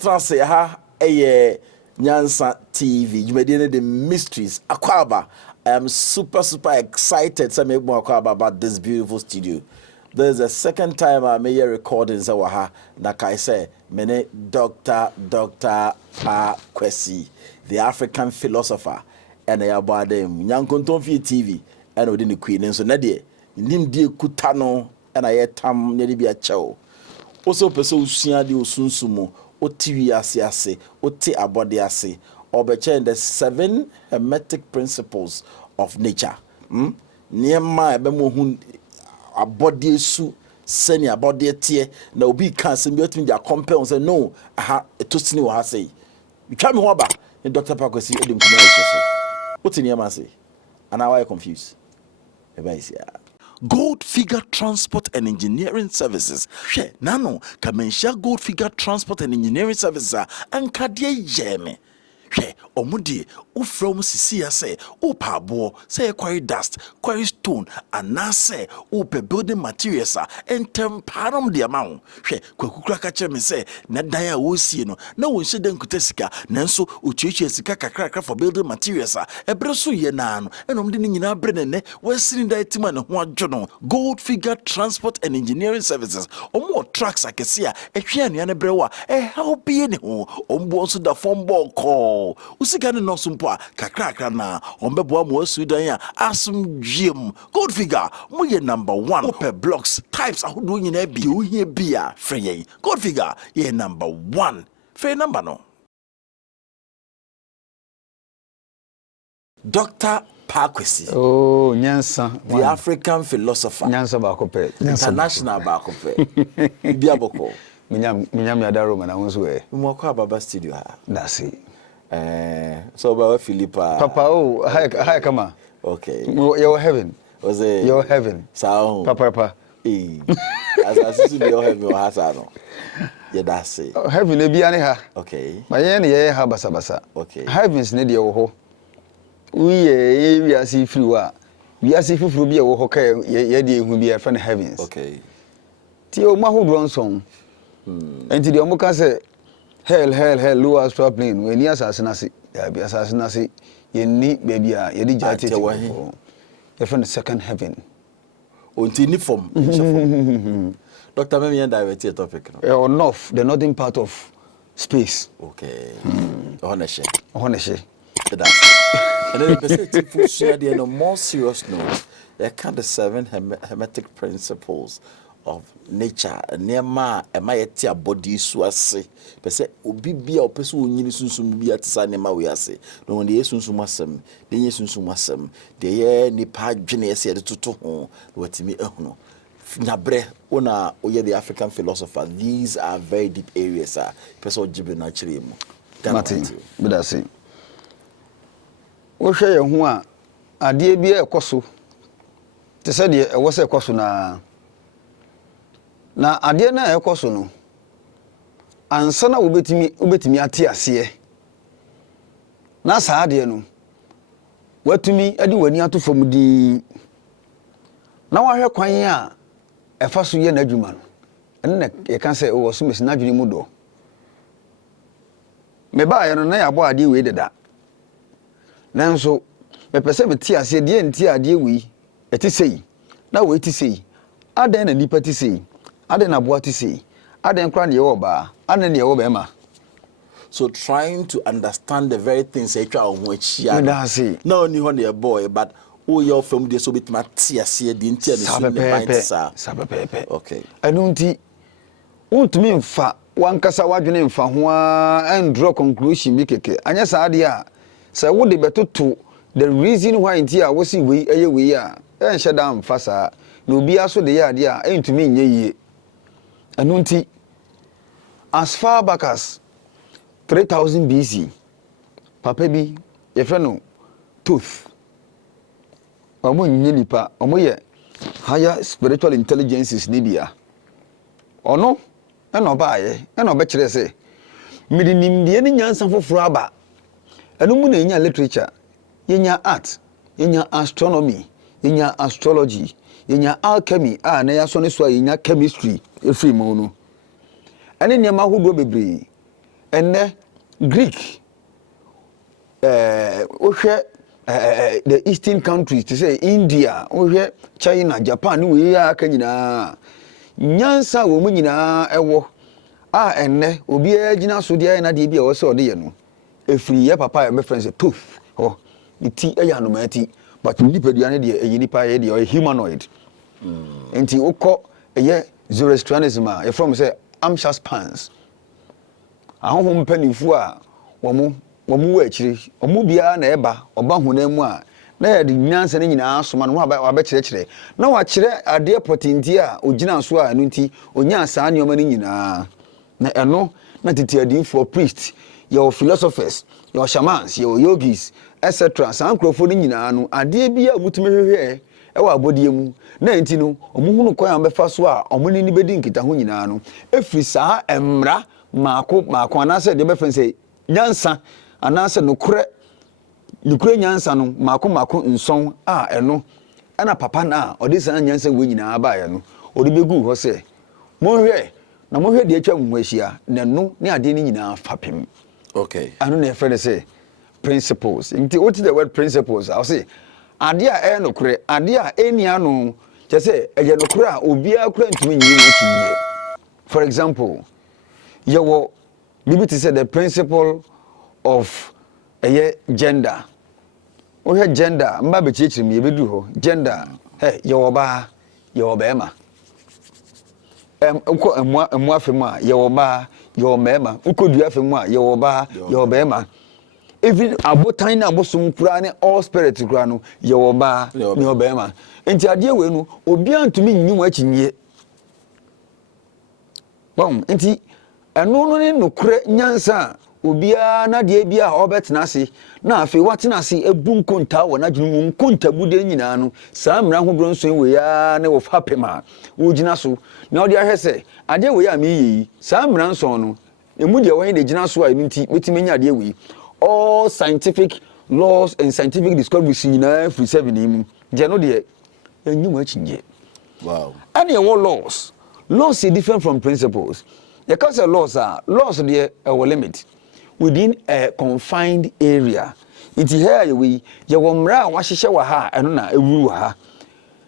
Translate ha Nyansa TV. You may know the mysteries. Akwaba. I am super excited to make more about this beautiful studio. There's a second time I made a recording so like I say, many Dr. Kwesi, the African philosopher, and I about them Nyankontonfi TV and within the Queen and so Nadia. Nimdi Kutano and I tam nearly be a chow. Also person usia di osunsumo oti ase oti abode ase obeche the 7 hermetic principles of nature niema ebemo hu abode su seni abode tie na obi kan se mi otimi dia compare say no aha etosini wo ha sei twa me ho ba ni Dr. Pakwesi edim kuma so oti niema say and why confused eba isia Gold Figure Transport and Engineering Services. She nano kamensha Gold Figure Transport and Engineering Services and kadie yeme. She omudi from sisi say upa bo say quarry dust, quarry stone, and na say upe building materials and temparam the amount. She kwekukura kache me say na daya wosi no na wonse den kutesika nanso uchichi sika kakra for building materials ebreso ye na no enom de nyina brenene wasini da etima ne ho adwono. Gold Figure Transport and Engineering Services omo trucks akese a ehwe anua ne brewa help ye ne ho ombo so da form ball call usigane no sumpo kakra na ombeboa mo Sudan ya asum gym. Gold Figure mo ye number 1 per blocks types ahodo nyina bi o hie bia freye. Gold Figure ye number 1 free number no. Dr. Pakwesi. Oh, Nyansa. The African philosopher. Nyansa bakope. International bakope. Biaboko. Minyam yadaro mana wonso e. Mo kwa baba studio ha. That's it. So baba Philippa. Papa, oh, hi kama. Okay. Your heaven. Was it? Your heaven. Sao. Papa. As I see your heaven or hasano. Yeah, that's it. Heaven e bia ne ha. Okay. Ma ye ne ye ha basa. Okay. Heavens ne de wo ho. We are see free wa. We are see free be wo ho ka ye de ehu bia friend heavens. Okay. Ti o ma ho bronson. Enti de o mo ka say hell low astral plane when you assassinate ya be assassinate ye ni baby a ye di jati your friend the second heaven until ni form Dr. Memi and divert topic or north the northern part of space. Okay. Honestly that's and then the perspective share the on a more serious note there can the 7 hermetic principles of nature nema emayeti abodi su ase pese obi bia opese onyini sunsum bia tsa nema we ase no won de yesunsum asem de yesunsum asem de ye nipa adwene ese de toto ho watimi ehuno nyabre ona oye the African philosopher. These are very deep areas pese ojibe na chire mu Martin bedase wo hwe ye ho a ade bia ekoso te se de e wo se ekoso na ade na ekoso no ansa na ubetimi ate ase na sa ade no watumi ade wani atofom di na wahwe kwan a efa so ye na adwuma no enne ye kan say o so mesi na adwene mu do me ba ye no na ya bo ade we deda nanso me pese me tie ase de nti ade we eti sei na we eti sei adan na nipa ti sei adan na bo ati sei adan kra ne ye oba adan ne ye obema. So trying to understand the very things that you are watching. No, only on your boy, but oh, your film this so bit matia see the intent Sabe. Okay. I don't think want me fa one kasa wadwene mfa ho and draw conclusion bi keke. Anya sa ade a say wo de beto to the reason why intia wo si we eye we a en sheda mfa sa na obi aso de ya ade a entumi nye yie. Anunti as far back as 3000 BC papa bi ye frɛ no tooth omo nyi nipa omo ye higher spiritual intelligences ni bia ono na obaaye na obekire se midinimdie ni nyansa foforo aba eno mu na nya literature ye nya art yenya astronomy, yenya astrology, yenya alchemy, na ya so ne so yenya chemistry efiri mu no. Ene nyama hodo bebre. Ene Greek ohwe the eastern countries to say India, ohwe China, Japan, we aka nyina. Nyansa wo mu nyina ewo ene obi agina so dia na de bia wo se ode ye no efiri ye papa me friends tooth oh iti eya no mati but nipadua ne de eyi nipa ye de humanoid enti ukọ eye Zoroastrianism a from say amshas pants ahonhom panifu a wo mu wa akiri omu bia na eba oba honamu a na ya de nyansa ne nyina asoma no wa kire na wa kire ade potinti a ogina so a anu nti onya saa nyoma ne nyina na eno na titiadi for priests your philosophers your shamans your yogis etc san krofo ne nyina no ade bia mutumi hwehwe wa abodie mu na nti no omuhunu kwan ambefa so a omuni ni bedi nkita ho nyina no efiri saa emra maako anase de befen say nyansa anase nokure nyansa no maako nson a eno ana papa na odi san nyansa we nyina ba ya no odi begu ho se monhwe na monhwe de atwa nwahia na no ne ade ni nyina fapem. Okay, anu na efre say principles nti what is the word principles I say ade a nokure ade a eni anu che say eje nokure a obi akura ntumi nyi nchi. For example, you maybe to say the principle of gender. We have gender, mba be chichiri mi ebedu ho. Gender, hey, you ba, you bema. Uko emwa femu a, you ba, you mema. Uko dua femu a, you ba, you bema. Even abotan na abosum kura ne all spirit kura no, you ba, you bema. Enti ade we no, obi antumi nyi achi nye. Bom, enti eno no ne nokure nyansa obia na de bia obetena ase na afi watena ase ebu nkonta wo na dwunu nkonta bude nyina no saa mra ho bronso we ya ne wo fapema wo gina so na odi ahwese ade we ya meyi saa mra nso no emu de wo de gina so a nti betime nya ade we all scientific laws and scientific discoveries nyina free 7 mu je no de enyum achinje. Wow. And your laws are different from principles. Because laws there a limit within a confined area. It's here we mra wahihye wa ha eno na ewu ha.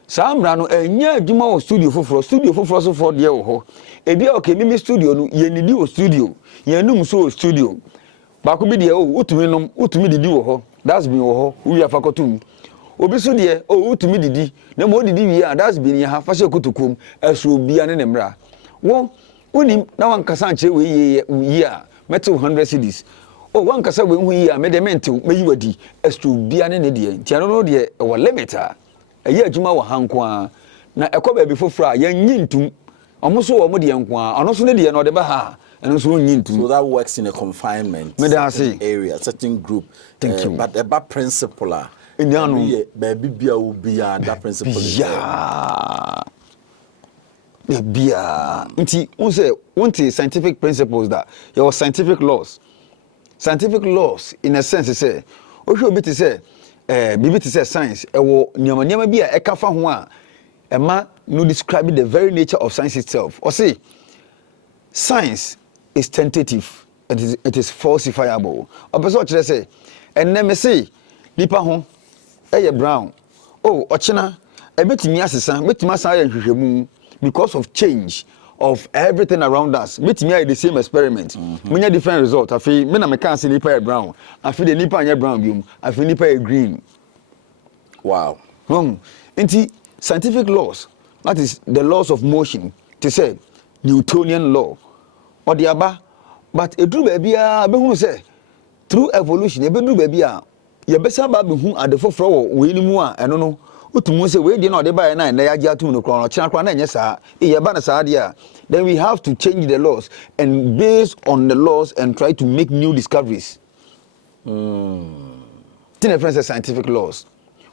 Saa mra no enya adwuma o studio foforo so for there wo ho. Ebi okay mimi studio no ye nidi o studio. Ye num so studio. Ba ko bi de o utumi didi wo ho. That's been wo ho. We afakotum. Obi so de o utumi didi. Na mo didi wi a that's been ye ha fa se kotokom asuro bia ne mra. Wo unim na wankasa nche we yi a metal 100 cedis. Oh wankasa we hu yi a medement meyi wadi asuro bia ne de ntia no de e wo limiter. Eyi adwuma wo hanko a na ekoba bi foforo a yanyi ntum omoso wo mo de nko a ono so ne de no de ba ha eno so nyi ntum. So that works in a confinement area, certain group. Thank you. But about principle baby bia will be that principle. Yeah. Bia. Nti unse scientific principles that your scientific laws. Scientific laws in a sense say o hwe obi te say bibi te say science wo nyama bia e ka fa ho a e ma no describe the very nature of science itself. Or say science is tentative, it is falsifiable. O person kire say enne me say nipa ho e brown. Oh ochina e betimi asesa betimi asa ya nhwehwemu because of change of everything around us. Betimi are the same experiment. Munya different result. Afi me na me kan say nipa e brown. Afi the nipa anya brown biom. Afi nipa e green. Wow. Into scientific laws, that is the laws of motion, to say Newtonian law or the aba, but a true baby say through evolution, a bedroom baby ya besa ba be hu adefo fro we ni mu a eno no otumu say we dey na ode ba na ya gia tum no kro china kro na enye saa e ya ba na saa dia then we have to change the laws and based on the laws and try to make new discoveries. Different scientific laws,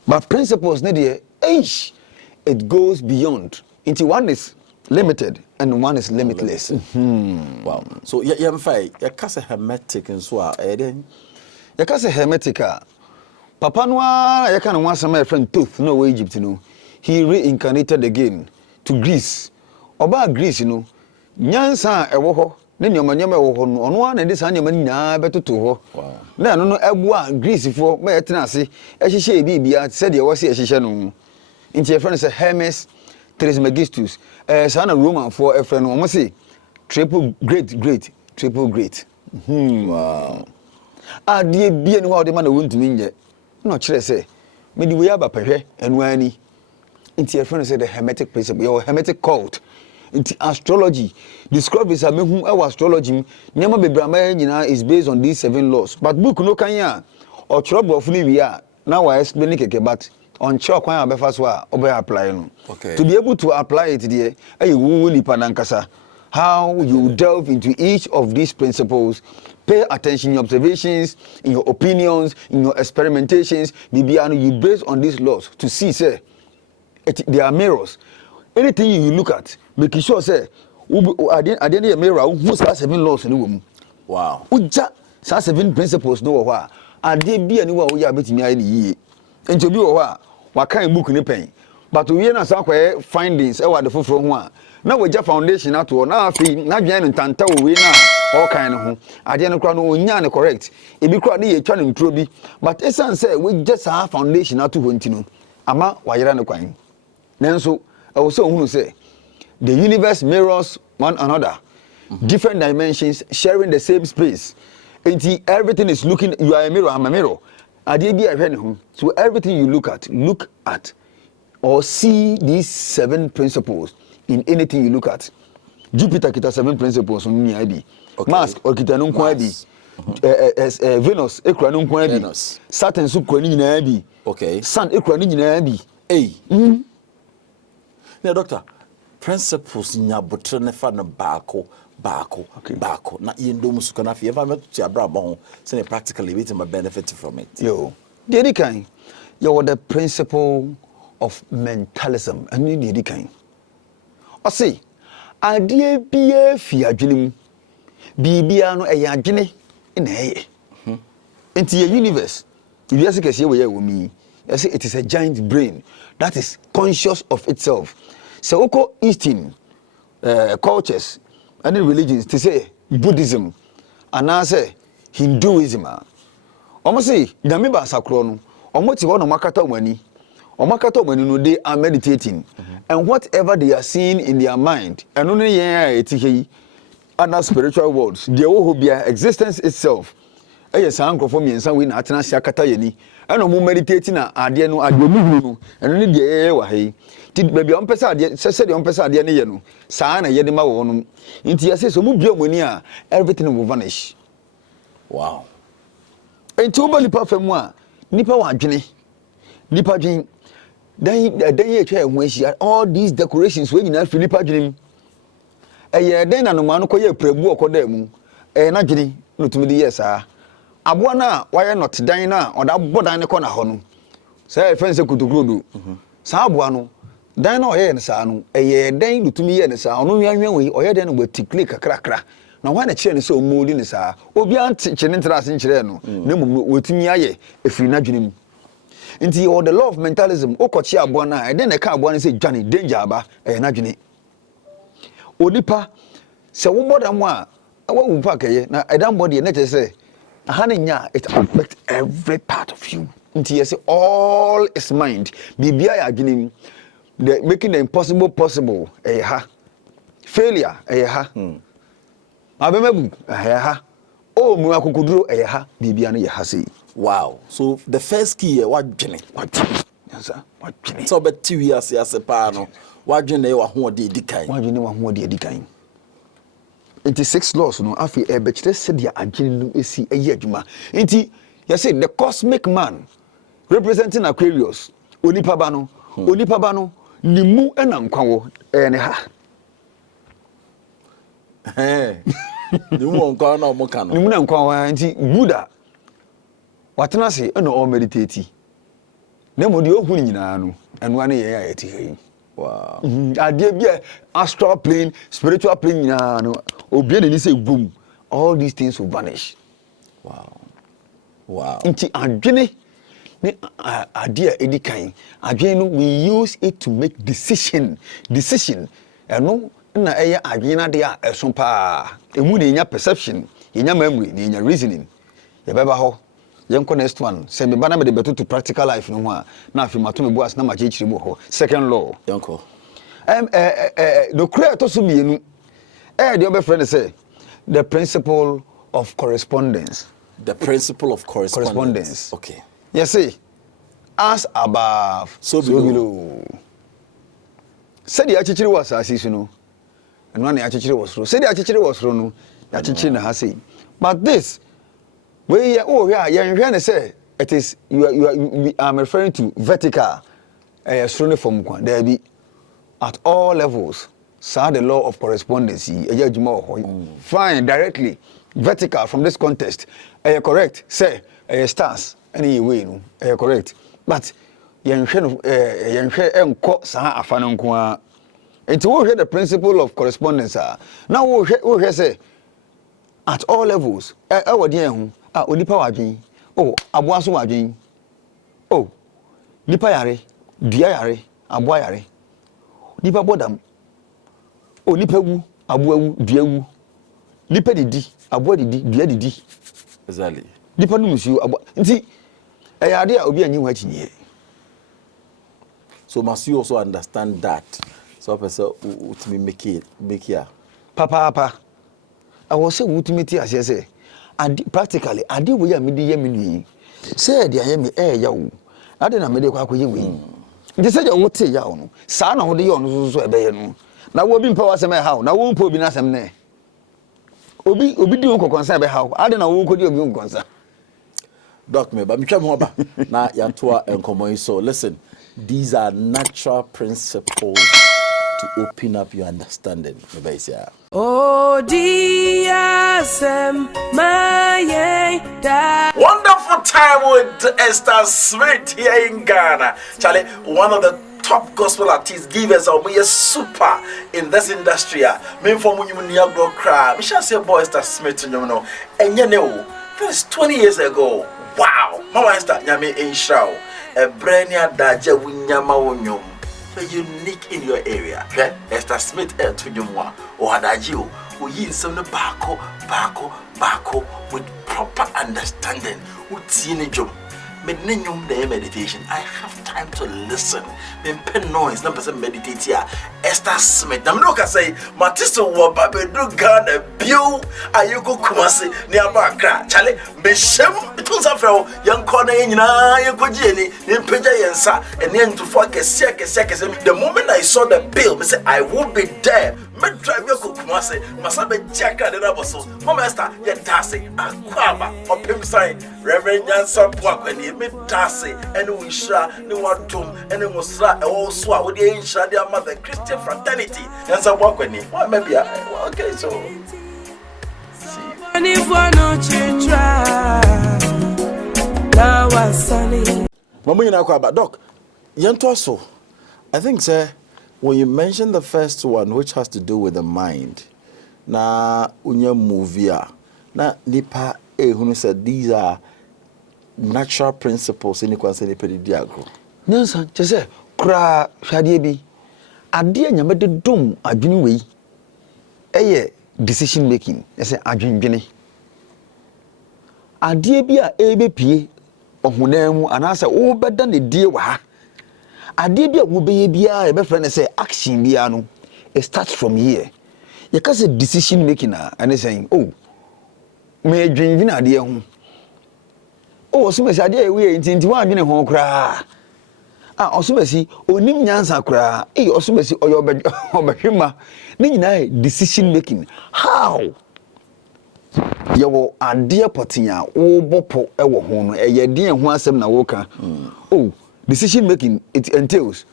but principles ne dey it goes beyond. Into one is limited and one is limitless. Wow. So ya mfa ya kasa hermetic and so then ya kasa hermetic Papa Noir, I can't want some friend tooth, no Egypt, you know. He reincarnated again to Greece. About Greece, you know. Nyansa, a woho, then your manema on one and this animal na better to her. Now, no, Abua, Greece for my tenancy, as she say, be said you was a shishano. Into your friend is a Hermes Trismegistus, son of Roman for a friend, almost say, triple great. Wow. Ah, dear, be any more the man won't mean yet. Not sure, say. Maybe we have a pair and wani. Into your friend said the hermetic principle, your hermetic cult. Into astrology. Describe is a man who our astrology, never be Brahma is based on these 7 laws. But book no kanya or trouble of we are. Now I explain it, but on chalk when I be first or be applying. Okay. To be able to apply it there, you will panankasa. How you delve into each of these principles, pay attention in your observations, in your opinions, in your experimentations, you based on these laws to see, say, they are mirrors. Anything you look at, making sure, say, I didn't a mirror, who's 7 laws in the room. Wow. Uja, 7 principles, no, I did be anywhere we are betting me, and to be what kind of book in the pen. But we are not findings, the full from one. Now we just foundation at all. Now fee, not Jan and Tanta, we now all kind of I didn't crown on correct. It be quite a challenge truby, but Essan said we just have foundation at 2 Ama, why you're not quite. Then so I was so who say the universe mirrors one another, different dimensions sharing the same space. Until everything is looking, you are a mirror, I'm a mirror. I did be a friend. So everything you look at or see these 7 principles in anything you look at. Jupiter kita 7 principles on me IB. Mars or kita no kwa bi. Venus ekura no kwa bi. Saturn so kwa ni nyina bi. Okay. Sun ekura ni nyina bi. Hey. Now doctor, principles nyabotre ne fa no baako. Na yendo musuka na fi eva me to abrabon say practically we can benefit from it. Yo. Dedi kan. Yo the principle of mentalism. Ani dedi kan. I say, idea be a fear dream. Bibiano a yagine in a into your universe. If you ask us here with me, I say it is a giant brain that is conscious of itself. So, Oko Eastern cultures and religions to say Buddhism and I say Hinduism. Almost say, Namiba Sakrono, or what's one of Makata money. They are meditating, and whatever they are seeing in their mind, and only other spiritual worlds, the ohobia existence itself. Yes, uncle for me and some win atana siakata yeni. And no meditating adiano adwemu, and only the air wahe. Did baby on pesa, said on pesa diano, sana yedema wonum. Into your says, so move your money, everything will vanish. Wow. And two bali parfum, nipa wajini, nipa jing. Then you try when she had all these decorations when you know Philippa dream. Then a man call you prebu or codemu. Not Jenny, no to me, yes, sir. Abuana, why not dina or that bodine corner honum? Say, friends, could do. Sabuano, dino air and sanu, a year then to me and sa, no young way, or then with ticklick a cracker. Now, when a chain is so moody, in sa, or beyond teaching interest in Chireno, no with me, if you not dream. Into all the law of mentalism, Okochia Buana, and then a car one say Johnny, danger ba, and Najini. Onipa, so what am I won't pack a now I don't body and say, honey, it affects every part of you. Into you say all is mind, BBI agini, making the impossible possible, failure, Abemebu, oh, Muakudro, Bibiani Hasi. Wow. So the first key what Jenny? Yes, sir. What Jenny? So but 2 years as a pano. What Jenny wa who de decay? What Jenny wa who de decay? 86 laws no afi e be kire se dia agene no esi eyi adwuma. Enti you say the cosmic man representing Aquarius, onipa ba no ni mu na nkwa wo ne ha. Ni mu nkwa na mo ka no. Ni mu na nkwa wa enti Buddha watena se na o meditate. Na mo de ohun nyina no eno ane ye ayeti hei. Wow. Ade bia astral plane, spiritual plane nyina no obi na ni say boom, all these things will vanish. Wow. Wow. Nti adwene ne idea edikan adwen no we use it to make decision eno na adwen na de a eso pa emu na nya perception nya memory na nya reasoning ye beba ho yenko next one say me bana me de beto to practical life no ho a na afi mato me boas na ma chechiri bo ho second law yenko no creator so mienu the other friend say the principle of correspondence. The principle of correspondence. Okay. Yes, see, as above, so below. Said the achichiri was as you know, and when the achichiri was through. Said the achichiri was through, no, the achichiri has say. But this, yeah, say it is I'm referring to vertical, strong from there be at all levels. So the law of correspondence, fine directly, vertical from this context. Correct. Say stars any way no. Correct. But enko sa afano nko a. Enti wo hwe the principle of correspondence now wo hwe say at all levels wodi ehun onipa wadwen aboa so wadwen nipa yare dua yare aboa yare nipa bodam nipa wu aboa wu dua wu nipa didi aboa didi dua didi exactly nipa no musu aboa nti ade a obi anyi ho akyinye. So must you also understand that so person ultimately make here papa I was say ultimately as you say and practically ade we am dey yam ni say dey yam ya wo ade na me dey kwa koye we nti say you wote ya wo no sa na ho dey yo so ebe ye no na wo bi mpa wa sem ha na wo mpa obi na sem ne obi di wo konsa be ha ade na wo kodi obi konsa doc me ba me twam ho ba na yantoa enkomo so listen, these are natural principles to open up your understanding. Oh, dear, wonderful time with Esther Smith here in Ghana. Charlie, one of the top gospel artists, givers are we super in this industry. Me from when you near grow crab. We shall say boy Esther Smith, you know. And you know, that's 20 years ago. Wow, Mama Esther, Yami in Shao. A brand daja winyama wonyom. You're unique in your area. Okay? Esther Smith to Yumwa or Adagio who yin some bako with proper understanding. Utinijum. Medinyum the meditation. I have time to listen. Me pen noise, number some meditate here. Esther Smith. I'm not gonna say Matiso wa babe do Ghana bio ayuko kumasi ni Embark. Charlie, me shem it afro young corner nyina yekoji ni mpeja yensa and then to focus the moment I saw the bill, me say I will be there. Me drive you kumasi masabe jaka de naboso. Mama Esther ye dase akwaba opim sign Reverend Jansan Pwakweni me dase and we shra ni wadum and musra e also a we dey shra their mother Christian fraternity. Jansan Pwakweni. What maybe okay so and if one no try now was sunny. Mama you know doc yanto so I think sir when you mention the first one which has to do with the mind na unya movie na nipa who said these are natural principles in the diagram. Nansa just kra hwade bi ade nyame de dom adwene wei eye decision making say adwendwene ade bi a ebepie ohunam mu anasa wo beda ne die wa ha ade bi a wo beye bia e be frɛ ne say action bia no it starts from here you can say decision making and saying oh me adwendwene ade ho osumesi ade ewe ntinti wa adwene ho kra osumesi onim nyansa kra osumesi oyo obehwema ni nyina decision making how yewo ade potia wo bopo ewo ho no eye de ho asem na wo ka decision making it entails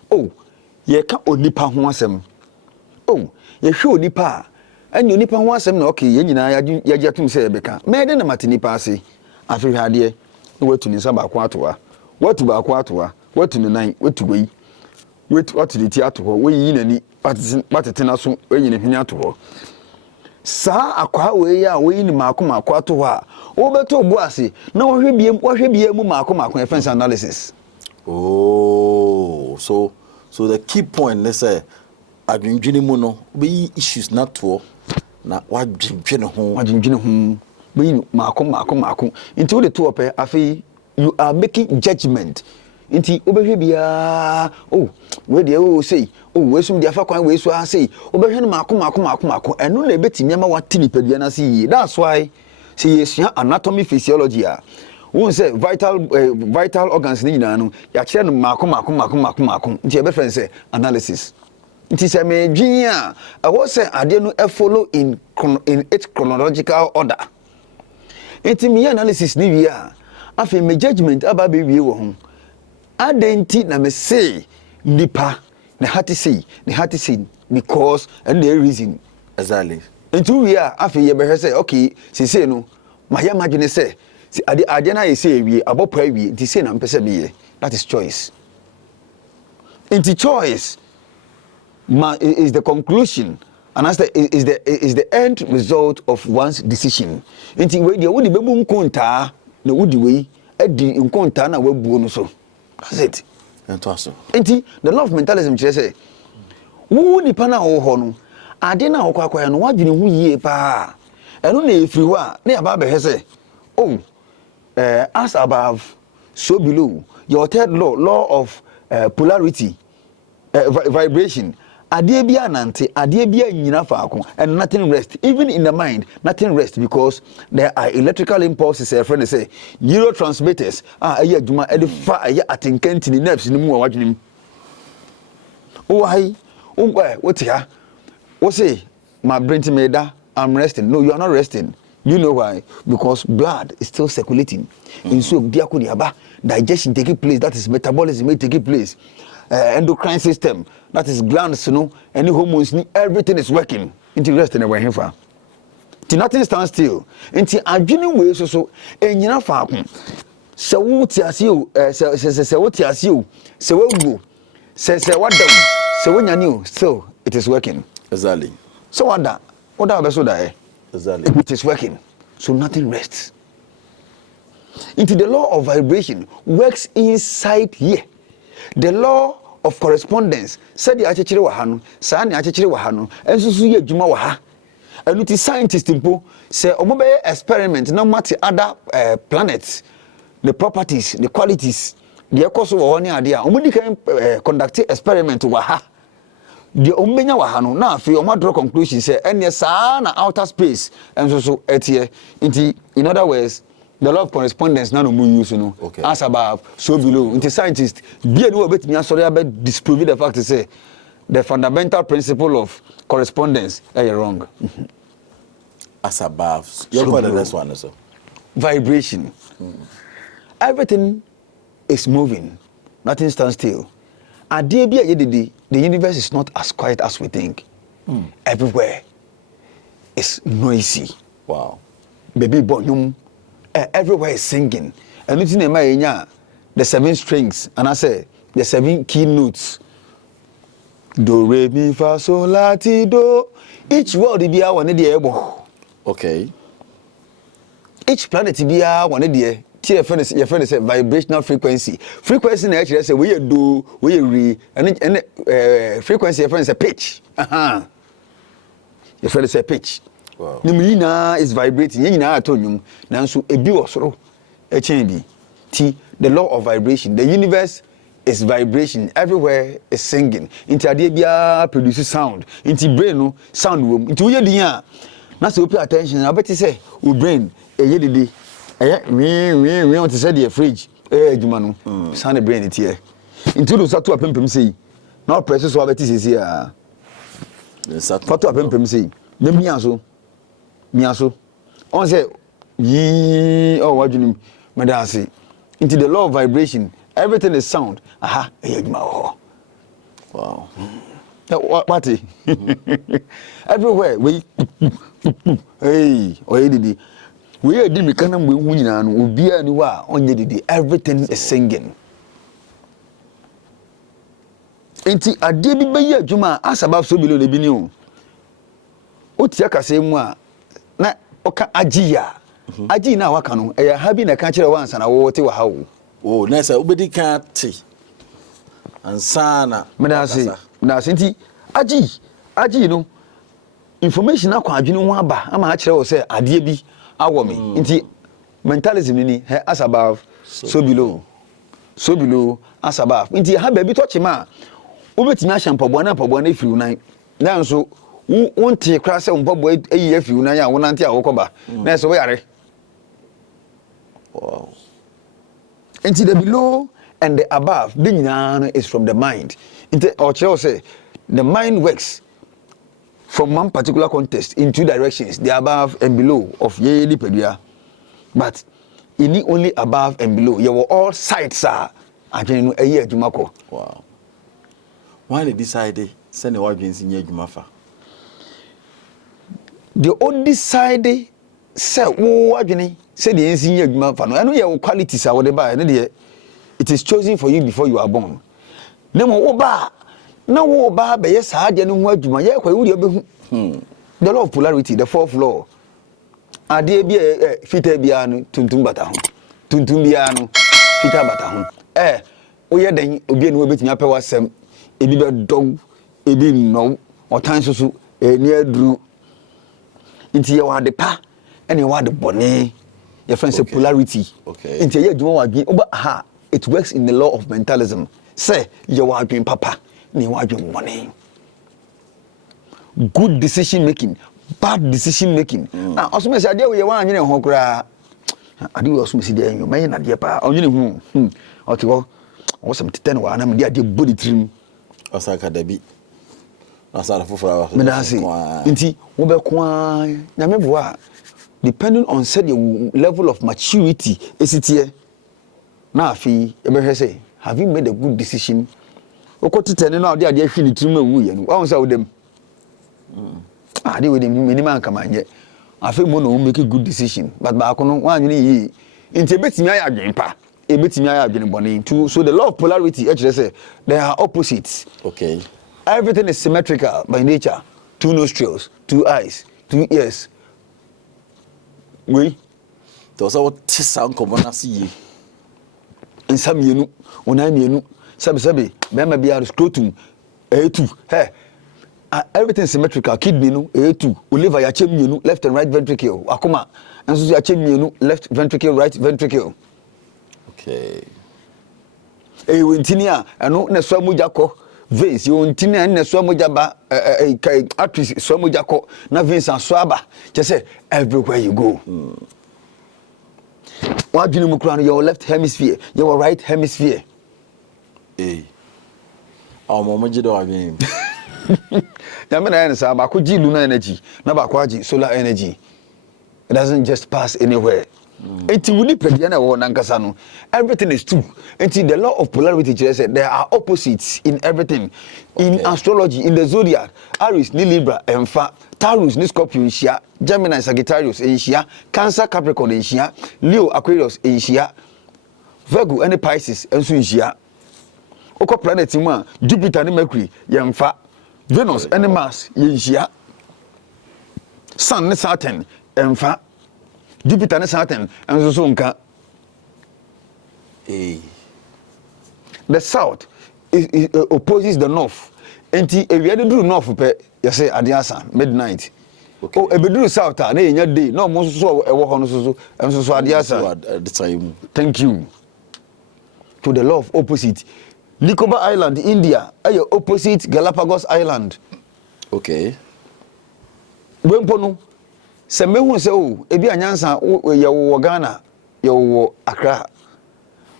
ye ka onipa ho asem ye hwe onipa anya onipa ho asem na okay ye nyina ya atum se ebeka me de na matinipa ase afihwe ade watu ni saba kwa atoa watu ba kwa atoa watu ni nan watu goi watu di ti ato ho we yi nani batete na so we yi ne hwene ato ho sa akwa we ya we ni maako ato ha wo beto bo ase na wo hwe biem mu maako defense analysis. Oh, so the key point they say adwendwene mu no be issues na to na wadwendwene ho be maako into wo de to ope afi you are making judgment inti obehwe bia oh we de oh say oh we sum de afa kwan we so say obehwe no maako eno na ebetimi ma wati nipadua na say that's why say yes anatomy physiology won say vital organs ni nyina no ya kire no maako nti e be friend say analysis nti say me dwin a wo say ade no e follow in its chronological order nti me analysis ni wi afi me judgment aba be wi wo ho adenti na me say nipa na hati say because and the reason exactly nti wi afi ye be say okay say no ma ya imagine say ade na ye say wi abopa wi nti say na mpese be ye that is choice nti choice is the conclusion and as is the end result of one's decision nti we dey wodi be mu nkonta na wodi we adi nkonta na wabuo no so that's it nti the law of mentalism kire say wo nipa na wo ho no ade na okwakwaya no wadwene hu yie pa eno na efiri ho a na ya ba be say oh as above so below your third law of polarity vibration ade bia nante ade bia nyina faako and nothing rest even in the mind nothing rest because there are electrical impulses a friend say neurotransmitters aye aduma e de fa aye atenkantini nerves ni mu wadwenem oh hi what ya what say my brain to me that I'm resting. No, you are not resting. You know why? Because blood is still circulating. And so digestion taking place, that is metabolism may taking place. Endocrine system, that is glands, any hormones, everything is working. Until rest in the way here. Till nothing stands still. Until I didn't wait so and you know so what you so go say what down so when you knew so it is working. Exactly. So what that so that exactly it is working. So nothing rests. Into the law of vibration works inside here. The law of correspondence said the achechire wa ha no sa ne achechire wa ha no enso so ye adwuma wa ha. And it is scientists impo say omobe experiment no matter other planets, the properties, the qualities, the ekoso wo ne ade a omudi kan conduct experiment wa ha. The ombenya wa ha no na afi draw conclusion say ene sa na outer space enso so etie nti in other words the law of correspondence na no mu use no okay. As above so below nti scientist bia no obetimi asori abe disprove the fact say the fundamental principle of correspondence is wrong. As above you so the next one also vibration. Everything is moving, nothing stands still. The universe is not as quiet as we think. Everywhere is noisy. Wow. Baby bonum, everywhere is singing. And it's in the 7 strings, and I say the 7 key notes. Do, re, mi, fa, sol, la, ti, do. Each word be a one the okay. Each planet be a one the your friend is a vibrational frequency. Frequency na actually say we do we re and frequency your friend is a pitch. Your friend is a pitch. Wow. Nimina is vibrating. Yina atonium nanso ebi osoro e change bi. The law of vibration. The universe is vibration. Everywhere is singing. Inti ade bia produce sound. Inti brain no sound wo. Inti wo ye din a na say pay attention. I bet say o brain e ye dede we want to say the fridge adwuma no sound brain it here into do sato apempem sei na press so abeti sesi a sato apempem sei na miaso on say wadwunim medase into the law of vibration everything is sound adwuma wow what everywhere we did we are doing kind of we will be anywhere on the everything is singing. Inti ade bi be ye adwuma as above so below le bi ni o. otia kase mu a na oka agiya agi na waka no e ha bi na ka kire wansa na wo te wa ha wo oh na say obedi kan te ansana na senti agi no information akwa adwene ho aba ama a kire wo say ade bi awo me nti mentalism ni as above so below as above nti ha ba bi to chima obetimi ahya mpabo na efiri unan na nso wonte kra se mpabo eyi efiri unan ya wonante a wokoba na so yare wow nti the below and the above the nyina is from the mind nti o kire say the mind works from one particular context in two directions, the above and below of ye pedua. But in only above and below, you were all sides are again a year jumako. Wow. Why they decided send the audience in Jumafa? The only decided say wo agene say the engineer jumafa no eno your qualities are whatever and it is chosen for you before you are born. Nemo wo ba na wo ba be yes ade no ho adwuma ye kwa wuri obehu the law of polarity, the fourth law ade bia fita bia no tuntum bata ho tuntum bia no fita bata ho oye dan obi no obetimi apɛ wasɛm ebi be dog ebi no otan so ni aduru nti ye wa de pa ene wa de bone your friend say polarity nti ye adwuma wadwen oba ha it works in the law of mentalism say ye wa adwen papa ni wa adwen bone good decision making bad decision making na osome say ade we wa anyene ho kura ade we osome say de enyo me na de pa onyene hu otiwo osem teten wa na me de ade body trim osaka dabi asara fofora me da say nti wo be kwa na me boa depending on said your level of maturity esitie na afi e be say have you made a good decision okotitene na ade ade ahwi ni trim awu ye no wa say odem ade we dem minimum kamanye afi mo no make a good decision but ba kono wa anyini yi nti betimi aya adwen pa betimi aya adwen bone too. So the law of polarity actually say they are opposites. Okay, everything is symmetrical by nature. Two nostrils, two eyes, two ears. Oui. those are what sound common see In some yenu ona mienu sabi bema bia scrotum A2 hey everything is symmetrical. Kidney no A2 liver ya chem mienu left and right ventricle akoma enso ya chem mienu left ventricle right ventricle. Okay, Wintinia eno na so moja ko veins yo ntinia na so moja ba arteries so moja ko na veins so aba just say everywhere you go. What do you know your left hemisphere, your right hemisphere? Mama jido abi. Yamena answer ba ko ji lunar energy na ba ko ji solar energy. It doesn't just pass anywhere. Enti wuni pede na wo nankasa no everything is true. Enti the law of polarity just said there are opposites in everything. In astrology, in the zodiac, Aries ni Libra emfa, Taurus ni Scorpio nshia, Gemini Sagittarius nshia, Cancer Capricorn nshia, Leo Aquarius nshia, Virgo and Pisces enso nshia. Oko planet mu a Jupiter ni Mercury yemfa, Venus and Mars nshia, Sun ni Saturn emfa, Jupiter and Saturn and so nka. The south is opposes the north. Enti ewiade duru north pe you say adiasa midnight. Okay. Oh ebeduru south na enya day no mo so ewo ho no so adiasa. Thank you. To the law of opposite. Nicobar Island, India, ayo opposite Galapagos Island. Okay. Wempo no se mehu se o ebi anyansa ye wo Ghana ye wo Accra.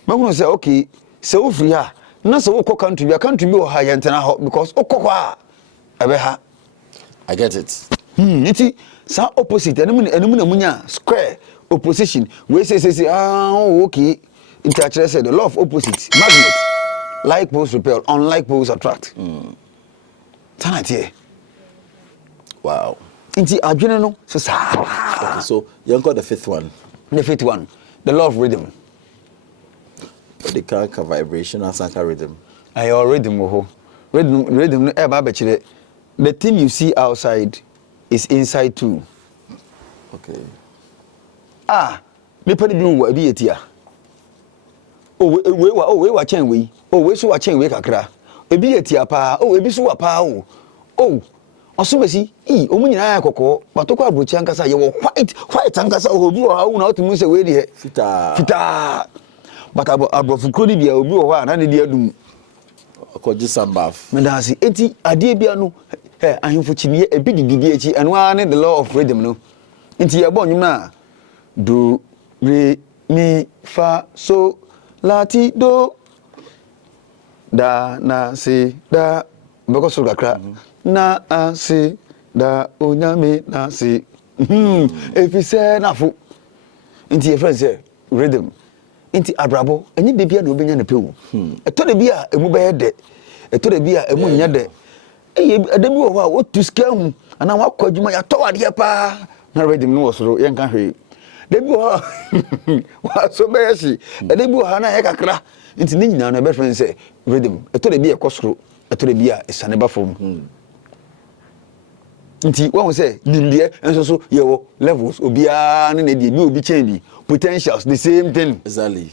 Mehu se okay se wo free ha na se wo country bi wo ha yentena ho because okoko a ebe ha. I get it. Iti sa opposite enemu na munya square opposition we say okay interchange say the law of opposite magnet like poles repel unlike poles attract. Tanati. Wow. Inti adwene no so Okay, so you got the fifth one. The fifth one, the law of rhythm. The character vibration and sanka rhythm. Rhythm ho. Rhythm no e ba be kire. The thing you see outside is inside too. Okay. Me put it be etia. We wa chen we. We so wa chen we kakra. Ebi etia pa. Ebi so wa pa o. Osumesi, omu nyina akoko, batoko abrochi ankasa ye wo white ankasa obi wo ha wo na otumu se we de fita. But abrofu kro ni bia obi wo ha na ne de adum. Okoji sambaf. Medasi enti ade bia no ahemfo chiniye ebi didi echi eno ane the law of rhythm no. Enti ye bo nyum na do re mi fa so la ti do da na si da boko so kakra na si da onyame na si efi se na fo nti e friend say rhythm nti abrabo enyi de bia na obenya na pewu eto de bia emu be de eto de bia emu nya de ade bi wo ho a otu ska hu ana wa kwadwuma ya towade pa na rhythm no wosoro ye nka hwe de bi wo wa so be yashi ade bi wo ha na ye kakra nti ni nyina na be friend say rhythm eto de bia ekosoro eto de bia esane ba fom nti wọ́n say nimdeɛ nso so yɛwɔ levels obiara ne deɛ bi obi change potentials the same thing exactly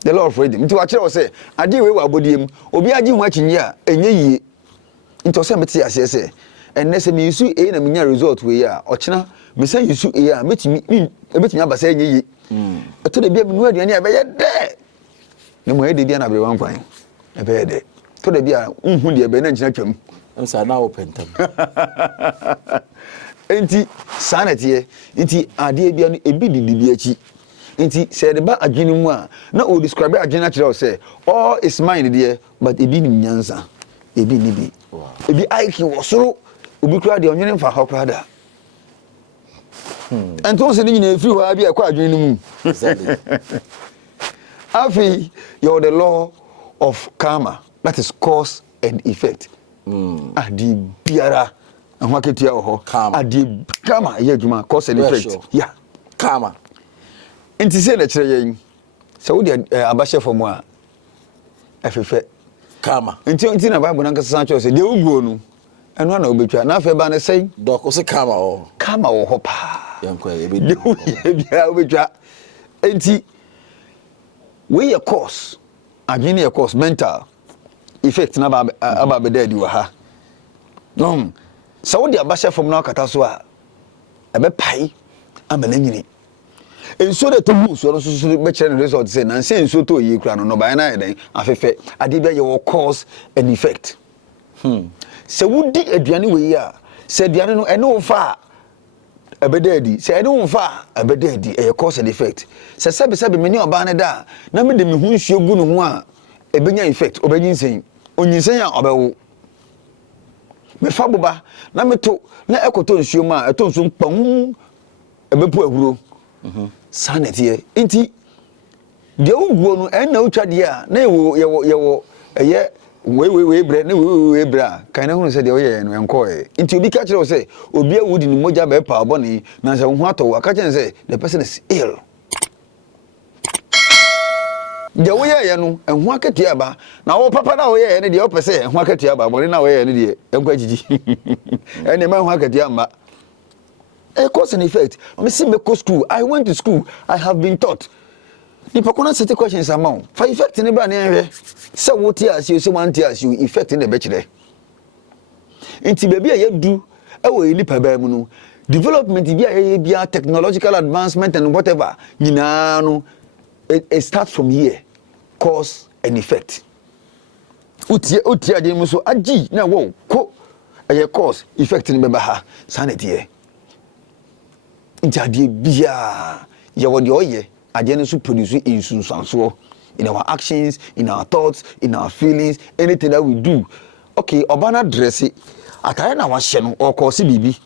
the law of rhythm nti wakyerɛ wɔ sɛ adeɛ wei wɔ abɔdeɛ mu obi agye ho akyinye a ɛnyɛ yie nti ɔsɛ mete aseɛ sɛ ɛnnɛ sɛ meyisu A na menya result wei a ɔkyena mesa yisu A a mɛtumi aba sɛ ɛnyɛ yie ɛtɔ da bia menu aduane a ɛbɛyɛ dɛ na mmɔ ɛyɛ deɛ na aberɛ wankwan ɛbɛyɛ dɛ tɔ da bia nhu deɛ ɛbɛyɛ na nkyina twam nsa na opentam enti sanete enti ade bia no ebi didi achi enti sɛ de ba adwene mu a na o describe adwene akire o sɛ all is mind there but ebi nim nyansa ebi ni bi ebi IQ wo soro obi kura de onwene mfa ha kura da ento se ni nyina efiri hɔ abi akɔ adwene mu exactly afi you're the law of karma, that is cause and effect. Adi biara ahwa ketia ho adi karma ye adwuma cause and effect. Sure. Yeah, karma. Enti se na kire yen. Se wo de abahye fom a afefe karma. Enti na Bible nan kasa cho se de uguo no eno na obetwa na afa ba na sei dok o se karma o. Karma wo ho pa. Yankwa e be de bia obetwa. Enti we your cause adwene your cause mental effect na aba be daddy wa ha no so wo de abahye fom na akata so a ebe pai ama na nyini enso de to bu so no so be kire result say na say enso to yi kura no ba na yeden afefe ade bia your cause and effect so wo di aduane we yi a se aduane no ene wo fa ebe daddy se ene wo fa ebe daddy e cause and effect se sebe me ni oba ne da na me de me hu nsuo gu no ho a ebenya effect obenyin onyinsen a obewo me fa boba na meto na ekoto nsuo ma eto nsuo pam ebepu ahuro sanete enti de oguo no en na otwade a na yewo eye we bre na we bra kan na hu se de oye no enko enti obi ka kire o se obi awudi ni moja be pa oboni na se hu ato aka kire se the person is ill. De wo ye no ehun akatua ba na wo papa na wo ye ne de wo pese ehun akatua ba boni na wo ye ne de enkwa jiji ene ma ehun akatua ma cause and effect me see me go school I went to school I have been taught the pokona city questions amount for effect ne bra ne hwe se wo ti asio se wan ti asio effect ne be kire enti baby a yedu e wo ni pa ba mu no development bi a ye bia technological advancement and whatever nyina no it starts from here, cause and effect. Utia de muso aji na wo ko eye cause effect ni beba ha sanity. Inti bia ye wo de oye ade no so produce insunsanso in our actions, in our thoughts, in our feelings, anything that we do. Okay, obana dress it atare na wa hye no or cause bibi.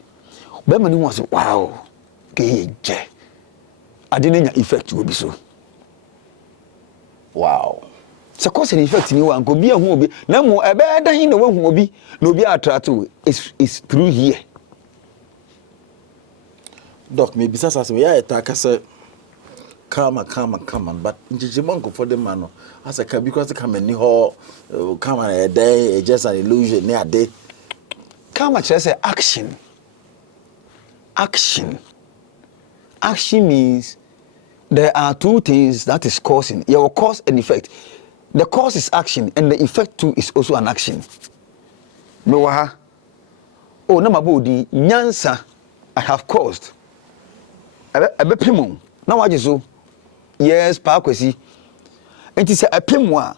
Be mani won say wow, ke je. Ade na nya effect wo bi so. Wow. So cause and effect ni wan ko bi ehun obi na mo ebe dan na wahun obi na obi attract is through here. Doc, maybe sasa we ya ta kase karma but njijimanko for the man as a because come ni ho karma a day just an illusion near day. Karma say action. action. Action means there are two things that is causing. Your cause and effect. The cause is action, and the effect too is also an action. Mewaha. Oh, na mabodi nyansa I have caused. Ebe pimo. Na waje so. Yes, pa kwesi. Enti se epimo a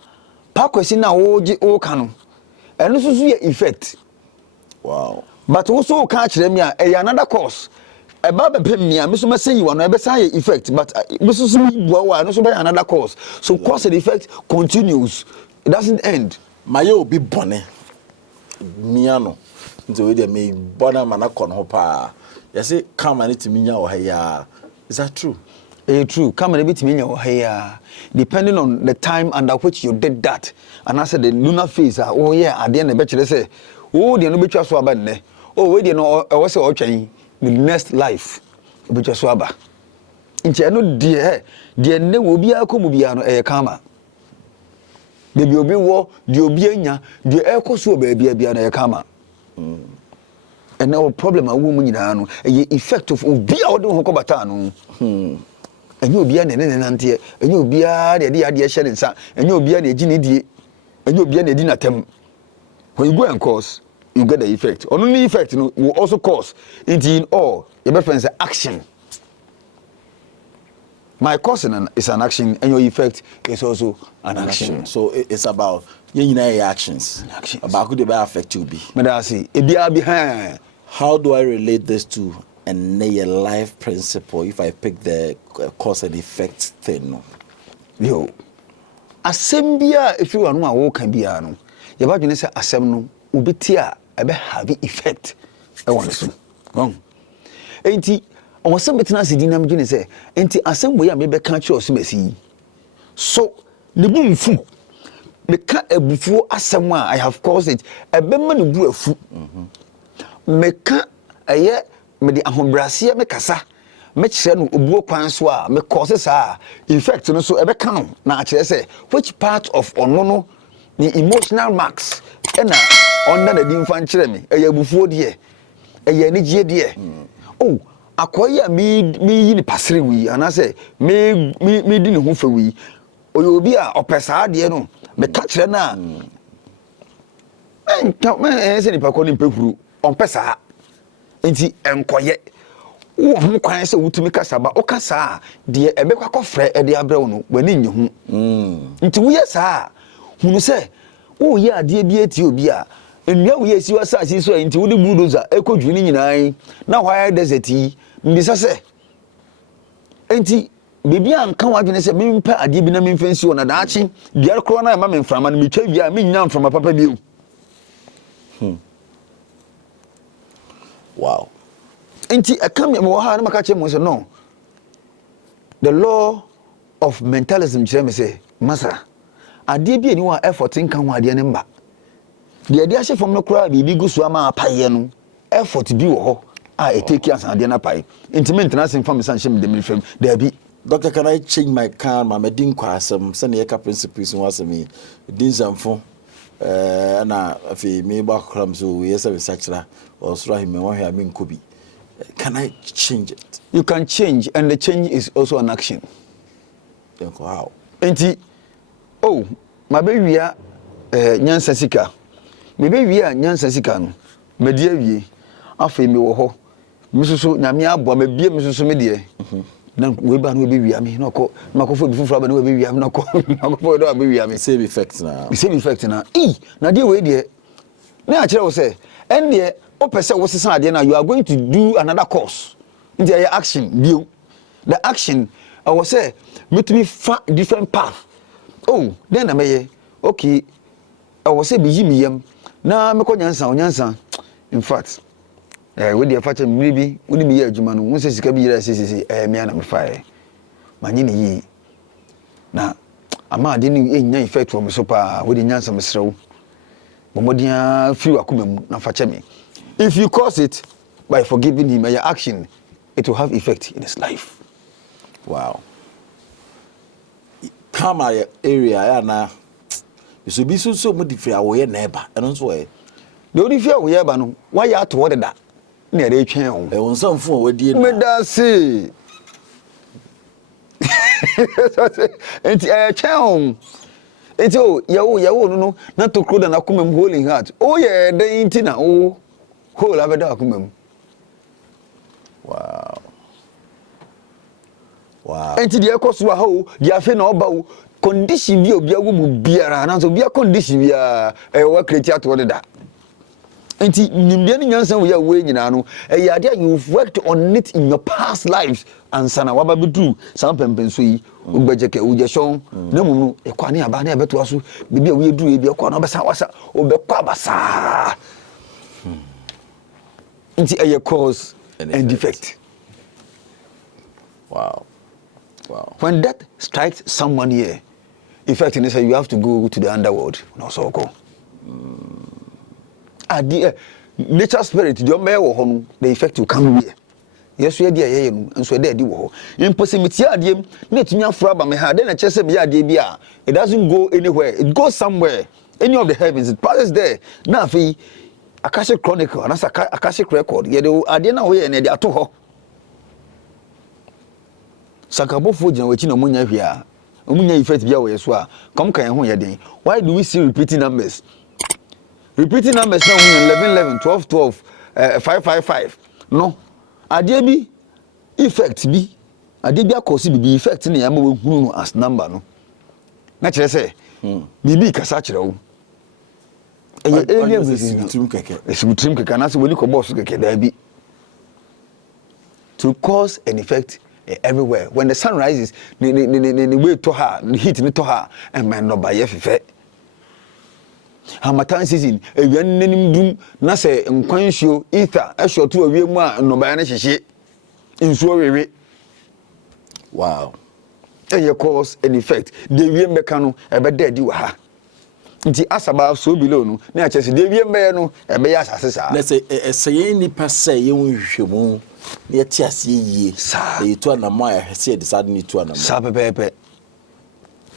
pa kwesi na oje o kanu. Eno so so ye effect. Wow. But also ka kire me a another cause. Eba be pem me a me so mesen yi wano ebe sa ye effect, but me so bua wa no so be another cause. So cause and effect continues. It doesn't end. Mayo obi bone. Miano. Nti we dey me bona mana kon ho pa. You say come and it minya o ya. Is that true? True. Come and bit minya o ya. Depending on the time under which you did that. And I said the lunar phase, oh yeah, at the end of the betch say, oh, the no betcha swaba ne. Oh, we no I was the next life. Betcha swaba. Inti ano dear ne will be a comubiano a kama. The obi wo, the obienya, the echo so baby a kama. And now problem a woman in ano, a effect of be out of Hokobatano. And you'll be an auntie, and you'll be a dear shedding son, and you'll be a genie, and you'll be a dinner tem. When you go and cause, you get the effect. Only effect will also cause in all your reference action. My cause is an action, and your effect is also an action. So it's about actions. About who they affect you be. But I see it be behind. How do I relate this to a life principle if I pick the cause and effect thing? Yo, asembia if you are no wo kan bia no. Ye ba dwene se asem no obeti a ebe have effect e won so. Enti on some betena se dinam dwene se enti asem boy a me be kan chi osumasi. So ne bu mfu. Me ka ebufuo asem a I have caused it ebe ma ne bu afu. Me ka eye me di ahobrase me kasa me kire no obuo kwan so a me cause sa effect no so ebe kan na kire se which part of ono no the emotional marks na onda na di mfa kire me eye abufuo de eye ni gie de oh akoya me yi ni pasere wi ana se me di ne ho fa wi obi a opesa de no me ka kire na me se ni pa ko ni mpehuru on pesa enti enkoye wo ho kwan se wutumi kasa ba o kasa de ebekwa kofre e de abrawo no wani nyehu enti wo yesa hunu se wo ye ade bi eti obi a enua wo yesi wasa asi so enti wo de bulldozer ekodwu ni nyinaa na why desert yi mbisa se enti bebi anka wadwene se mempa ade bi na memfansi wo na daachi biar kro na ma memframa no metwa wi a mennya mframa papa bi Wow. Inti akam ya mo ha na maka che mo say no. The law of mentalism kire me say masa ade bi ani wa effort nka ho ade ne mba. De ade ahye fam no kura bibi gusu ama apaye no effort bi wo ho a eteki asan ade na apaye. Inti mentena sem fam san hye me de me fam da bi. Doctor, can I change my car? My medin kwasem send the principles was me din zamfo na afi me ba kram so yes research la or so him one here me nkobi. Can I change it? You can change, and the change is also an action. Then how? Enti oh my baby nyansa sika. Me baby nyansa sika no. Me die wie afi me wo ho. Me soso nyame abo me bie me soso me die. Na we ba no be wi ame na ko fo bi fufura ba no be wi ame na ko fo do be wi ame Same effect now. The same effect na na dey we dey na a kire wo say en dey o pese wo sesan ade na you are going to do another course into your action bio the action I was say me to be different path oh then na meye okay I was say bi yimi yam na me ko nyansa in fact we dey fache mribi woni me ye adwuma no won se sika bi yira sisi me ana me fae manye ne yi na ama ade ni enya effect wo me so pa we dey nyansa me srew bomodia free akoma mu na fache me if you cause it by forgiving him your action it will have effect in his life. Wow. Come area na so bi so mo different awoye neighbor eno so e the only fear we have no why you to what that na re twen ho e won some fun we die me da se enti twen ho enti o yawo no na to kroda na komam holy heart o ye den enti na o whole abeda komam wow enti de ekoso ha o de afi na oba o condition bi obi agu mu biara na so bi condition bia wa create ato de da enti nimde ni nyansa wo ya we nyina no ade you've worked on it in your past lives ansana waba bedu san pempenso yi ogbejeke ujesho na mu no ekwane aba na ebeto aso bibia we edu e bia kwa na obesa wasa obekwa abasa enti cause and effect. Wow. When death strikes someone here, effect in say you have to go to the underworld. No so go. Nature spirit, the effect will come here. Yes, we are there, and so there, do impossibility. Let me afraid me had then a chest it doesn't go anywhere, it goes somewhere. Any of the heavens, it passes there. Now, Akashic Chronicle, and that's Akashic record. Yet, I didn't know and they are too hot. Sakabo Fujin, which in a munya here. Umunya effect be away as well. Come can you hear? Why do we see repeating numbers? Repeating numbers now 11, 11, 12, 12, 5, 5, 5. No. Adebi effect be. Adebi akosi be effect in the yamu as number no. Naturally say. Bibi kasa kire wo. Esutrim keke na se woni ko boss keke da bi. To cause an effect everywhere. When the sun rises, the way to her, the heat to her, and man no by yefe. Hamatan season, a yen doom, na say nkwansio ether, a short to a real man no by any in so wow. And cause an effect. The real mecano, a bad dead you are. Nti asaba so below no na chese de wie mbe no e be ya asesa let's say say ni passe ye wonhwemu na ye ti ase yie e to na ma ya hese de sad ni to na ma sa pepepe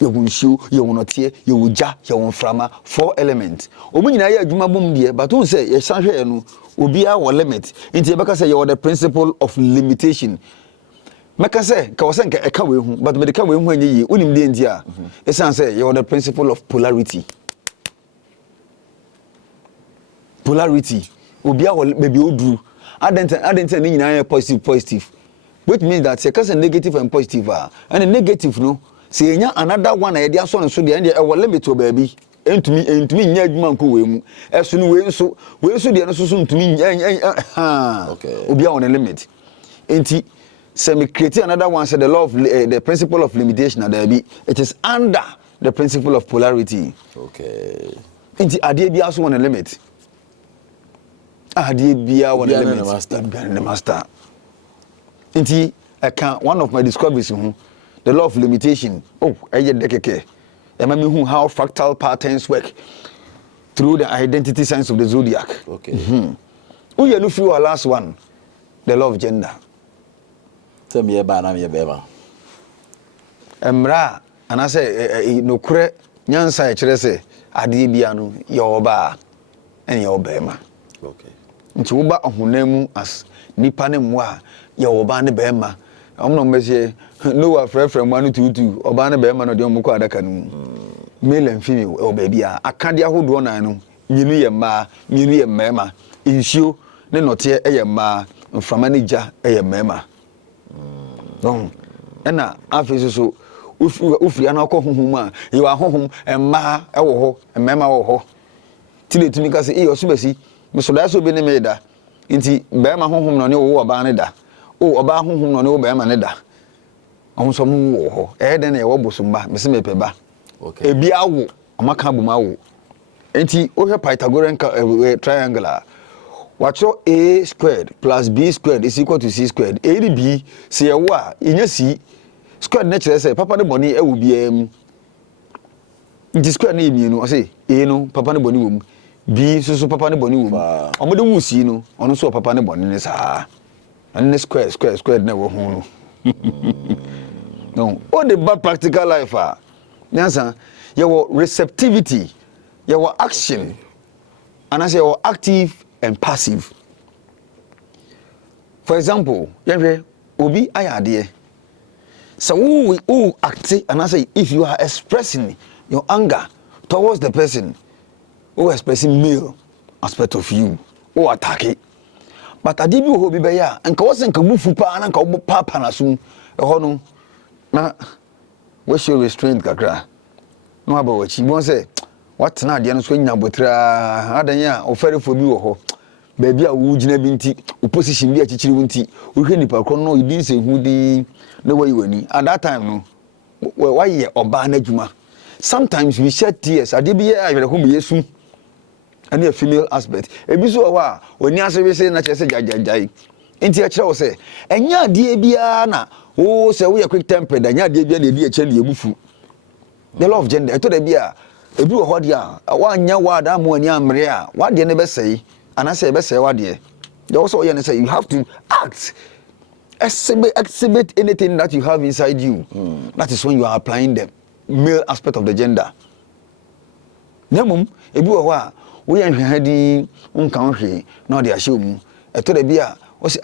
ye wonshu ye wonotie ye woja ye wonframa 4 elements omunyina ye adwuma bom de but won say ye sanhwe no obi a wo limit nti e beka say ye the principle of limitation meka say ka wo say nka e ka we hu but me de ka we hu anyi yi unim de nti a e san say ye the principle of polarity. Polarity obi a baby odru adent ni nyina positive which means that say cause negative and positive and negative no say nya another one e dia so no so de e wo limit o baby entumi nya adwuma nko we mu eso no we so de no so entumi okay obi a on a limit enti say me create another one say the law of the principle of limitation there be it is under the principle of polarity okay enti ade bia so on a limit ade bia one element the master nti one of my discoveries the law of limitation eye dekeke e ma me hu how fractal patterns work through the identity signs of the zodiac okay who you look our last one the law of gender tell me ba na me be ba emra ana say no kure nyansa e kire say ade bia no ye oba en ye obema okay nti wo ba ohunam as nipa ne mwa ye oba ne bema omno mesie no wa frefrem anu tutu oba ne bema no de omko adaka no male and female o ba bia akade ahodo na no nyinu ye ma nyinu ye mema insio ne note ye ma mframa ne ja ye mema don ena afisi so ufri ana ko honhom a ye wa honhom emma e wo ho mema wo ho tiletumi ka se o subasi mesoda so be ne meda nti bema honhom no ne wo oba ne da oba honhom no ne wo bema ne da onso mu wo ho den e wo bosumba mese mepeba okay ebi awo amaka buma wo nti o hwe Pythagorean triangle wacho a squared plus b squared is equal to c squared a and b se ye wo a inya c squared na kire se papa ne boni e wo bia mu nti squared na yemi no o say a no papa ne boni wo mu B so papa ne boni wo omo de wusi no ono so papa ne boni ne saa and square na wo hu no no all the bad practical life nyansa your receptivity your action and as your active and passive For example, yɛhwɛ obi ayɛ adeɛ. So who act and I say if you are expressing your anger towards the person who expressing male aspect of you or attack it. But I did you be ya and cause and kabufu pa and kabu papa na soon a hono na we should restraint kakra. No about what she won't say. What's not the answering nabotra adanya or ferry for you ho. Baby, I would never be opposition be a teacher wunti. We can nipa chrono, you didn't say who the no way you any. At that time, no. Why ye or banejuma? Sometimes we shed tears. I did be I will home yesu. And a female aspect. A biso when you say na chese jai. Inti a chow say, and ya dear biana. Oh, say we are quick tempered, and ya dear be a chelly bufu. The law of gender, I told a beer. A blue hot ya, a 1 year word, I'm 1 year Maria. What do you never say? And I say, best say what dear. They also say you have to act, exhibit anything that you have inside you. That is when you are applying the male aspect of the gender. Nemum, a blue we are heading country, not the assume. I told a beer, was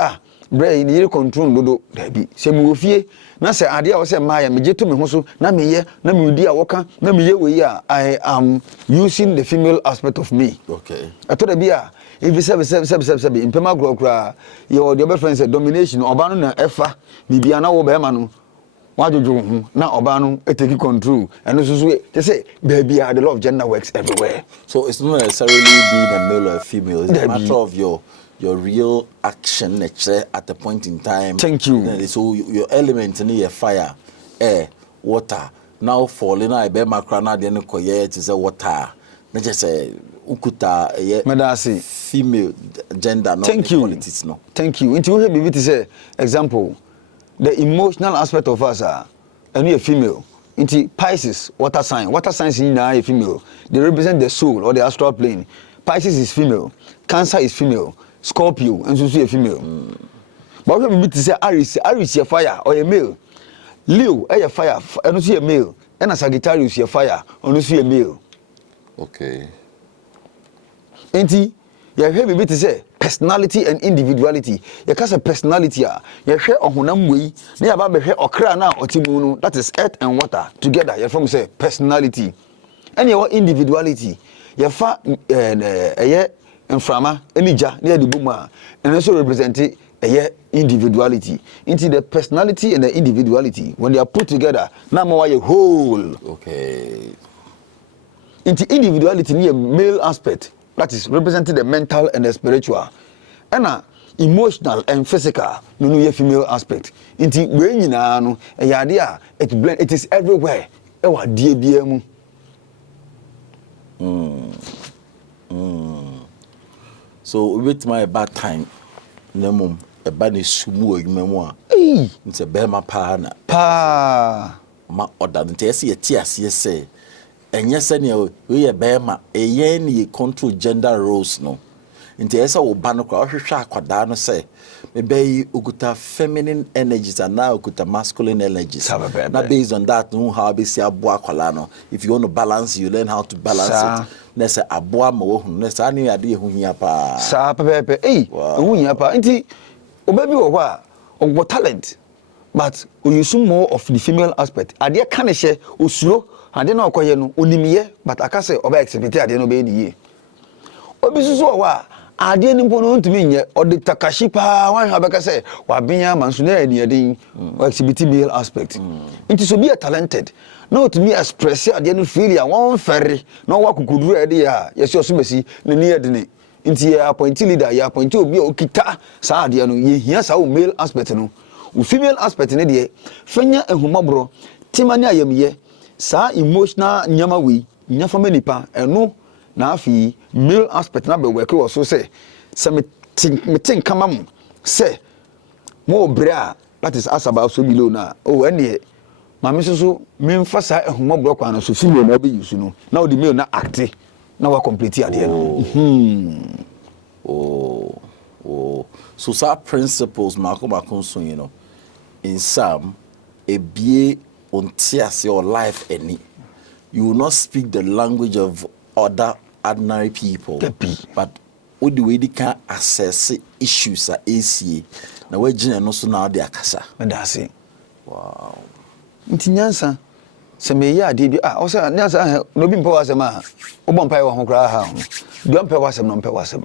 brain, you control Dodo, there be. Say, Mufie, na say, idea was a Maya, me to me, Hosu, na me ye, na me dear walker, na me ye, I am using the female aspect of me. Okay. I told a beer. If you say in Pemagro, your friend said domination, Obano na Efa, Bibiana Obamanu, what do you now Obano, take control, and also they say, baby, the law of gender works everywhere. So it's not necessarily being a male or a female, it's a matter of your real action at the point in time. Thank you. So your element in your fire, air, water, now falling, I bear my crown, I didn't call it is a water. Not just say ukuta Medasi female gender not thank you qualities no. Thank you. Into here be to say example the emotional aspect of us are a female. Into Pisces water signs in a female. They represent the soul or the astral plane. Pisces is female, Cancer is female, Scorpio and so a female. But we be to say Aries a fire or a male. Leo a fire and see a male. And a Sagittarius a fire and see a male. Okay. Enti, you have a bit to say personality and individuality. You can say personality. You share on honam way. You have a okra now or timunu. That is earth and water together. You from say personality. And your individuality. You fa and frama enija near the boomer and also represent a individuality. Into the personality and the individuality when they are put together, now more a whole. Okay. Into individuality near male aspect that is representing the mental and the spiritual and emotional and physical no female aspect into when you know it blend it is everywhere ewa die bia mu So with my bad time nemum e ba ne sumu adwuma a nse be ma pa na ma order nte ese ye ti ase se enye se ne we ye be ma eye ne control gender roles no nte ese wo ba no kwa hwehwe akwada no se me be okuta feminine energies and now okuta masculine energies na based on that know how be see abo akwala no if you want to balance you learn how to balance it na se abo ama wo hu na sa ne ade hu hia pa sa pepe hu hia pa nti obabi wo hwa ogbo talent but we use more of the female aspect ade ka ne hye osuro ade na okoye no onimiye but akase oba exhibit ade no be ni ye obi susu wa ade ni mpo no ntumi nye ode takashi pa wan ha beka say wa benya manso na ade ade exhibit male aspect nti so be talented na otumi express ade no feel ya won ferry na wa kukuduru ade ya yesi osumasi na ni ade ni nti ya appoint leader ya appoint obi okita sa ade no ye hia sa male aspect no o female aspect ne de fanya ehumabro timani ayamye sa emotional nyama we nyafa manipa eno na afi male aspect na be work wo so say me think kama mu say mo bra that is asaba so below na oh ene mame so me mfa sa ehumabro kwa na so female na be use no na the male na act na wa complete ade no so sa principles mako so you know in some ebie ontiase your life any you will not speak the language of other ordinary people but what the way they can assess issues at ACA. Now we're general no so now they akasa. That's it. Wow. Nti nyansa se me ya de bi o se nyansa no bi mpa wasem a obo mpa wa ho kra ha do mpa wasem no mpa wasem.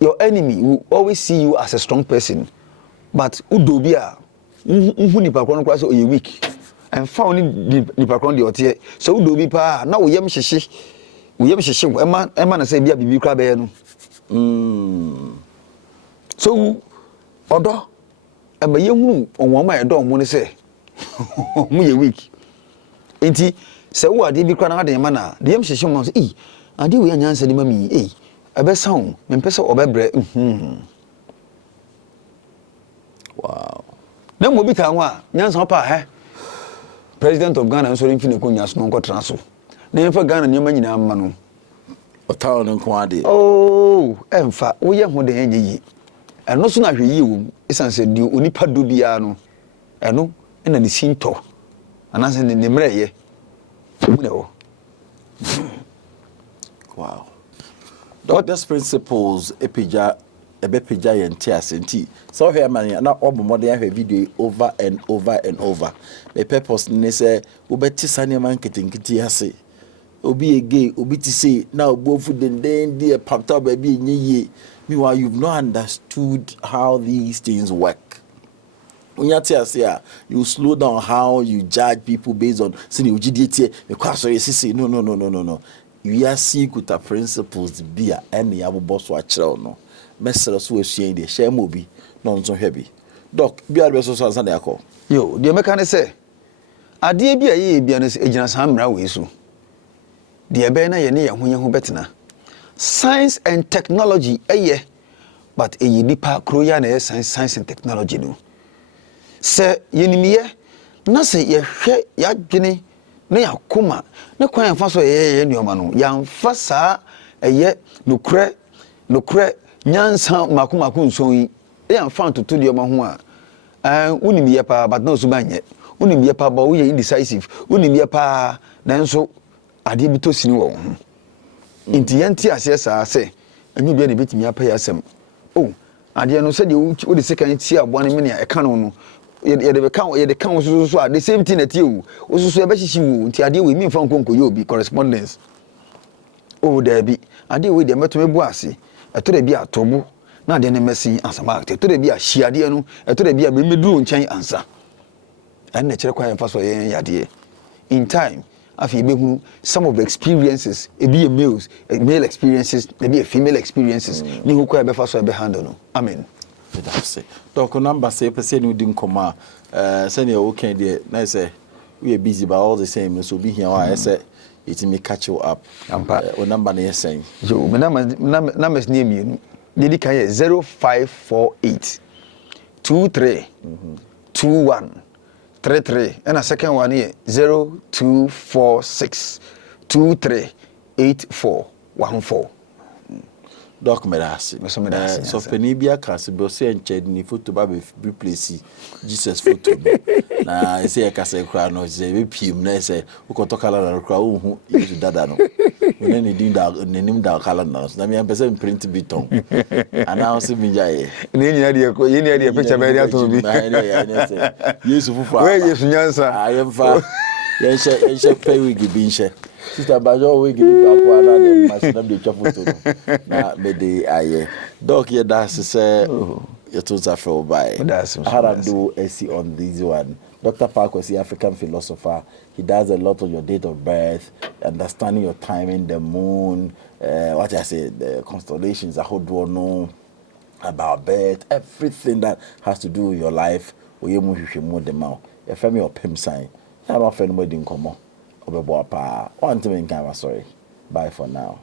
Your enemy will always see you as a strong person, but udo bi a hu nipa kro no kra so o ye weak and found nipa kro de ote so udo bi pa na wo yem hyehye ema na say bia bibi kra be no so odo eba ye hu onwo ma edo mo ne say mu ye weak enti se wo ade bi kra na ade ma na de yem hyehye mo so ade wo nyansa ni mami ebe sound me pese obebre Wow. Na mo bi ta ho a nyansa pa he president of Ghana so rimfi ne ko nyaso no nkotra so na yemfa Ghana nyema nyina amma no O town nko ade. oh emfa wo ye ho de enye yi eno so na hwe yi wo isan se di onipa do bia no eno na ne sinto anase ne mreye mu ne wo. Wow. Doctor's principles epeja yente asenti. So here man na obomo de video over and over and over. The purpose ne say obeti sane man ketenkiti ase. Obi ege obi ti say na obofu den dey papta baby enye. Meanwhile you've not understood how these things work. When you slow down how you judge people based on saying no. You are seeing kuta principles bia and ya boss wa chiro no. Mesere so asua de share mobi no nso hwebi. Doc bia be so ansa na yakọ. Yo, de meka ne se ade bia ye bia no ejina samra we so. De ebe na ye ne ye ho betena. Science and technology but eyi nipa kroya na science and technology no. Se yenimiye na se ye hwe ya dwene na yakoma na kwan yamfa so ye nneoma no yamfa saa nokre nyansa makomako nson yi yamfa ntoto nneoma ho a unimiye pa but na so banye unimiye pa ba wo ye indecisive unimiye pa nanso ade bi to sini wo ho inti yanti ase saa se anyu bia ne betimi apa ya asem ade no se de wo de sekan ti aboa ne me ne e ka no ye de kan so the same thing that you so e be hihhi wo nti ade we mi mfa nkonko ye obi correspondence there be ade we de meto mebu ase eto de bi atobo na ade ne mesin ansama eto de bi a hia ade no eto de bi a memeduru nchen ansa en na kire kwa yemfa so ye yade in time afi be hu some of the experiences e be male experiences e be female experiences ni hu kwa be fa so e be handle no amen. That's it. Doc number say person who didn't come send you okay there. Na say we are busy but all the same so be here I say it may catch you up. O number na saying. Jo me numbers name you. Dedi kan 0548 23 21 33 and a second one here 0246 23 8414. Doc Medasi. So Penibia Castle say and ched ni photo baby replace Jesus photo. Na I say a case crown no say pim na say we can talk ala na crown who use dada no. We need name da calendar. Na me person print biton. Announce me jay. Ni nyina de ko ye ni de picture be dia to bi. Yesu fufu. We Yesu nyansa. I am fa. Yenche pay wigi binche. Sister Bajo we give you back one and must not be photo. Na me de aye. Doc ye that's say your tools are for by. How do see on this one? Dr. Park was the African philosopher. He does a lot of your date of birth, understanding your timing, the moon, what I say, the constellations, I hold do know about birth, everything that has to do with your life. We move them out. A family or pimp sign. I'm not friend wedding come on. One thing in camera, sorry. Bye for now.